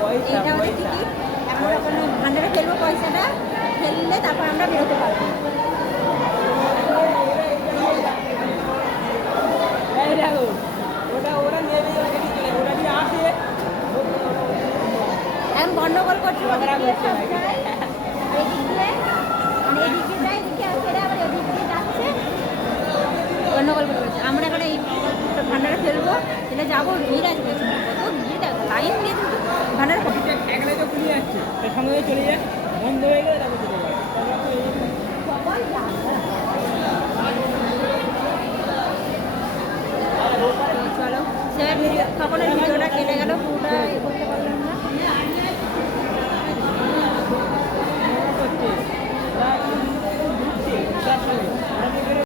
পয়সা, এইটা হচ্ছে টিকিট। এখন ওখানে ভান্ডারে ফেলবো, পয়সাটা ফেললে তারপর আমরা বেরোতে পারবো। এখন গন্ডগোল করছে, এদিক দিয়ে মানে এদিক দিয়ে যায়, এদিকে ফেরে আবার এদিক দিয়ে যাচ্ছে, গন্ডগোল করছে। আমরা এখন এই ভান্ডারে ফেলবো, ফেলে যাবো, ভিড় আছে, কত ভিড়, লাইন দিয়ে ভান্ডারে এখানে তো খুলে যাচ্ছে, সঙ্গে চলে যায়, বন্ধ হয়ে গেলে তারপর চলে যায়। চলো, সে ভিডিও তখনের ভিডিওটা কেটে গেল, পুরোটা এ করতে পারলাম না। করছে